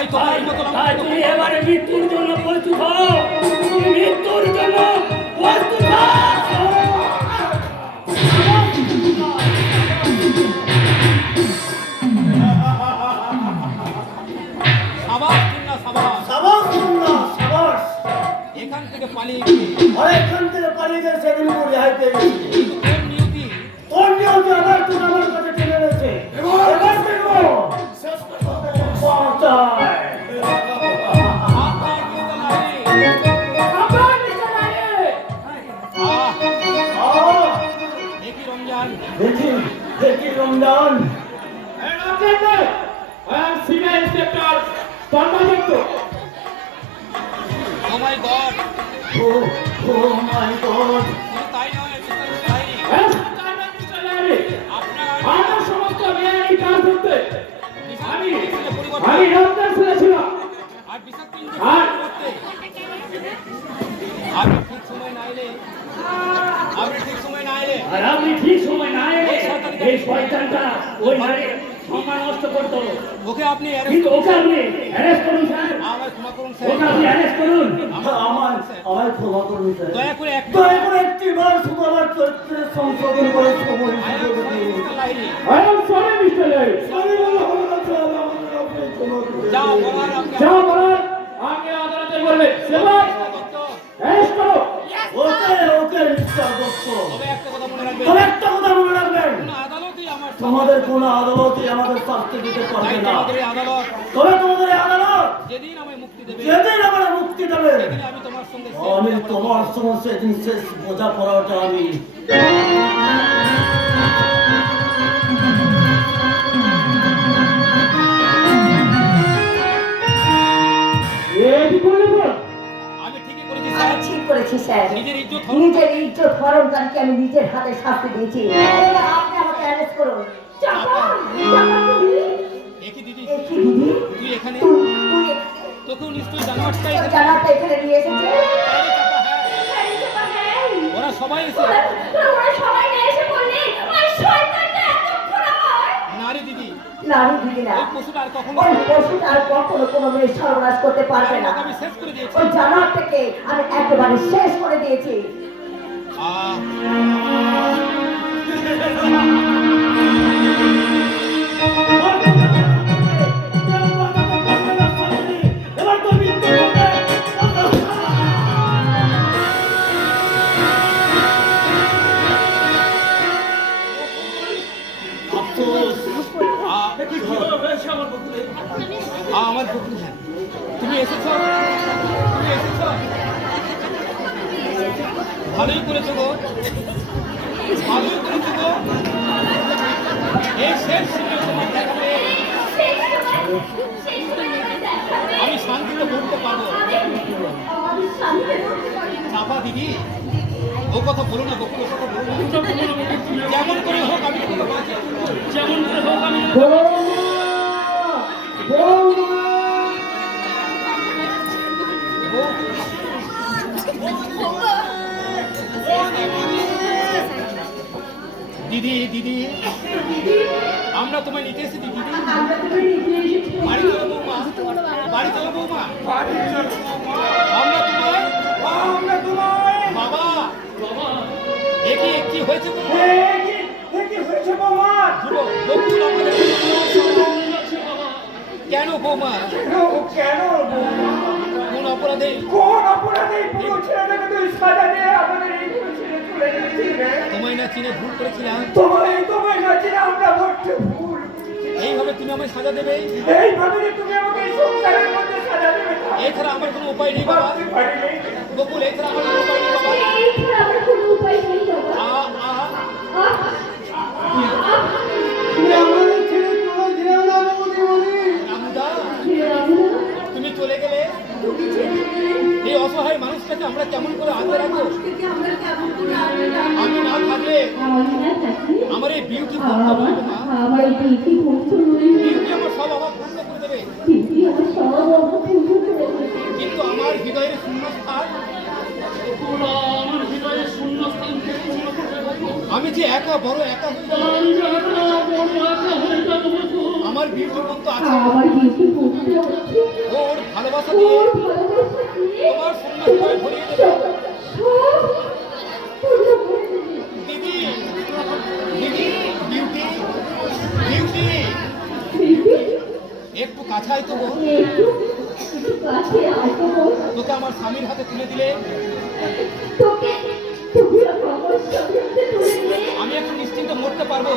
তাই তোমার মতো তাই তুমি এবারে মৃত্যুর জন্য প্রস্তুত হও, মৃত্যুর জন্য প্রস্তুত হও। সাবাস কিন্না সাবাস, সাবাস না সাবাস। এখান থেকে পালিয়ে গিয়ে আর এখান থেকে পালিয়ে গেছে সেদিন রেহাই পেয়ে গেছি। কিন্তু তোর নিয়তি তোর নিয়তি আবার তুই আমার কাছে টেনে এনেছে। এবার দেখবো শেষ করবো। বাঁচায়। আবার নিচে লাগে। দেখি রমজান, দেখি দেখি রমজান। সিনিয়র ইন্সপেক্টর তন্মযুক্ত। Oh my god, oh oh my god. শুধু তাই নয় মিস্টার লাহিড়ী, আপনার আমার সমস্ত বেআইনি কাজ করতে আমি আমি রমজান শুনেছিলাম। আর বিষাক্ত আর? ইঞ্জেকশন করতে আপনি ঠিক সময় না এলে, আপনি ঠিক সময় না এলে আর আপনি ঠিক সময় না এলে এই শয়তানটা ওই নারী সম্মান নষ্ট করতো। ওকে আপনি arrest কিন্তু ওকে আপনি অ্যারেস্ট করুন স্যার, আমায় ক্ষমা করুন ওকে স্যার, আপনি অ্যারেস্ট করুন। আমার আমায় ক্ষমা করুন স্যার। দয়া করে একটা দয়া করে একটিবার শুধু আমার চরিত্রের সংশোধন করে সময় I am sorry, mister Lahiri. I am sorry mister lie. Sorry বলে হবে না স্যার, আমাকে আপনি ক্ষমা করুন। যা বলার আপনি যা বলার আপনি আদালতে বলবেন। সেবাই অ্যারেস্ট করো। ওকে ওকে মিস্টার দত্ত। তবে একটা কথা মনে রাখবেন, তবে একটা কথা মনে রাখবেন, কোনো আদালতই আমার তোমাদের কোনো আদালতই আমাদের শাস্তি দিতে তাই পারবে না। তোমাদের এই আদালত তবে তোমাদের এই আদালত যেদিন আমায় মুক্তি দেবে যেদিন আমরা মুক্তি দেবে, সেদিন আমি তোমার সঙ্গে আমি তোমার সমস্ত সেদিন শেষ বোঝা পড়াটা আমি এই বলে বল। আমি ঠিকই করেছি আমি স্যার, ঠিক করেছি স্যার। নিজের ইজ্জত হরণ নিজের ইজ্জত হরণকারীকে আমি নিজের হাতে শাস্তি দিয়েছি। এবার আপনি আমাকে অ্যারেস্ট করুন। চাপান, চাপান তুমি। একই দিদি, এ কি দিদি? তুই এখানে, তুই এখানে? তোকেও নিশ্চয়ই জানোয়ারটাই তোর জানাটা এখানে নিয়ে এসেছে? আরে চাপা, হ্যাঁ, ওরা সবাই এসে ওরা সবাই নিয়ে এসে বললি, ওই শয়তানটা এতক্ষণ আমার। নারী দিদি, না, আমি দিদি না। ওই পশুটা আর কখনো ওই পশুটা আর কখনো কোনো মেয়ে সর্বনাশ করতে পারবে না। আমি শেষ করে দিয়েছি। ওই জানোয়ারটাকে আমি একেবারে শেষ করে দিয়েছি। এবার তো মৃত্যু হবে। আফসোস। আমার বকুল, হ্যাঁ, তুমি এসেছো, তুমি এসেছো, ভালোই করেছো গো, ভালোই করেছো গো। এই শেষ সময় তোমার দেখা পেয়ে আমি শান্তিতে বলতে পারবো। চাপা দিদি, ও কথা বলো না, বকুল, ও কথা বলো না। যেমন করে হোক আমি তোমাকে বাঁচিয়ে তুলবো, যেমন করে হোক আমি দিদি, দিদি আমরা তোমায় নিতে এসেছি দিদি। বাড়ি চলো বৌমা, বাড়ি চলো বৌমা, আমরা তোমায় বাবা, এ কি হয়েছে বৌমা? বকুল আমাদের কেন বৌমা, কোন অপরাধে? তোমায় না চিনে ভুল করেছিলাম, এইভাবে তুমি আমায় সাজা দেবে? এছাড়া আমার কোনো উপায় নেই বাবা। বকুল, এছাড়া আমার কোনো উপায় নেই বাবা। রামুদা, তুমি চলে গেলে এই অসহায় মানুষটাকে আমরা কেমন করে আগলে রাখবো? আমি না থাকলে আমার এই বিউটি বিউটি আমার সব অভাব পূর্ণ করে দেবে, কিন্তু আমার হৃদয়ের শূন্যস্থান, আমি যে একা, বড় একা হয়ে যাবো। আমার বিউটি বোন তো আছে, ভালোবাসা দিয়ে তোমার সুন্দর করে ভরিয়ে দেবো। দিদি দিদি বিউটি বিউটি একটু কাছাই তো বোন। তোকে আমার স্বামীর হাতে তুলে দিলে আমি একটু নিশ্চিন্ত মরতে পারবো।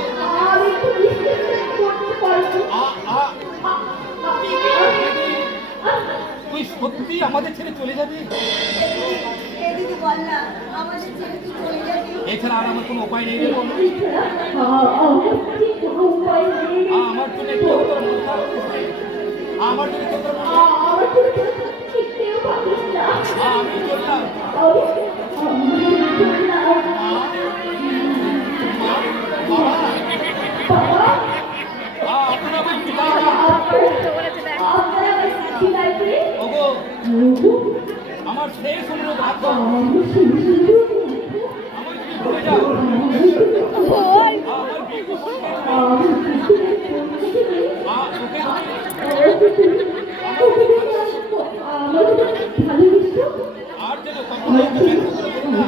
তুই সত্যি আমাদের ছেড়ে চলে যাবি? দিদি বল না আমাদের ছেড়ে তুই চলে যাবি। এছাড়া আর আমার কোনো উপায় নেই রে বোন। আমার জন্য একটু তোর মন খারাপ করিস নে। আমার জন্য একটু তোর মন আমি চললাম। আপনারা আমার পিতা ওগো আমার শেষ অনুরোধ রাখো। আমার যদি ভুলে যাও আমার বিয়ে গোপন আর যেন কখনো ব্যর্থ করে না।